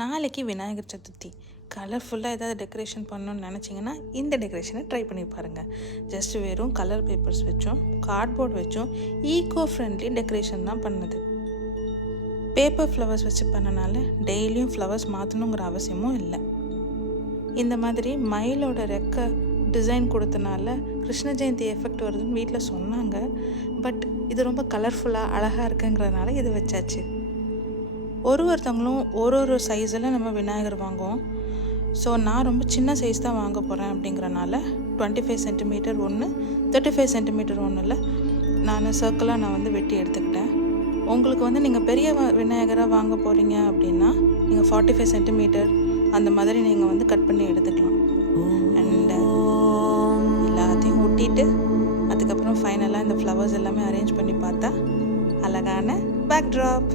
நாளைக்கு விநாயகர் சதுர்த்தி. கலர்ஃபுல்லாக ஏதாவது டெக்கரேஷன் பண்ணணுன்னு நினச்சிங்கன்னா இந்த டெக்கரேஷனை ட்ரை பண்ணி பாருங்கள். ஜஸ்ட் வெறும் கலர் பேப்பர்ஸ் வச்சும் கார்ட்போர்ட் வச்சும் ஈகோ ஃப்ரெண்ட்லி டெக்கரேஷன் தான் பண்ணுது. பேப்பர் ஃப்ளவர்ஸ் வச்சு பண்ணனால டெய்லியும் ஃப்ளவர்ஸ் மாற்றணுங்கிற அவசியமும் இல்லை. இந்த மாதிரி மயிலோட ரெக்க டிசைன் கொடுத்தனால கிருஷ்ண ஜெயந்தி எஃபெக்ட் வருதுன்னு வீட்டில் சொன்னாங்க. பட் இது ரொம்ப கலர்ஃபுல்லாக அழகாக இருக்குங்கிறதுனால இது வச்சாச்சு. ஒருத்தவங்களும் ஒரு சைஸில் நம்ம விநாயகர் வாங்குவோம். ஸோ நான் ரொம்ப சின்ன சைஸ் தான் வாங்க போகிறேன் அப்படிங்கிறனால 25 சென்டிமீட்டர் ஒன்று, 35 சென்டிமீட்டர் ஒன்றில் நான் சர்க்கிளாக நான் வெட்டி எடுத்துக்கிட்டேன். உங்களுக்கு நீங்கள் பெரிய விநாயகராக வாங்க போகிறீங்க அப்படின்னா நீங்கள் 45 சென்டிமீட்டர் அந்த மாதிரி நீங்கள் கட் பண்ணி எடுத்துக்கலாம். அண்ட் எல்லாத்தையும் ஒட்டிட்டு அதுக்கப்புறம் ஃபைனலாக இந்த ஃப்ளவர்ஸ் எல்லாமே அரேஞ்ச் பண்ணி பார்த்தா அழகான பேக்ட்ராப்.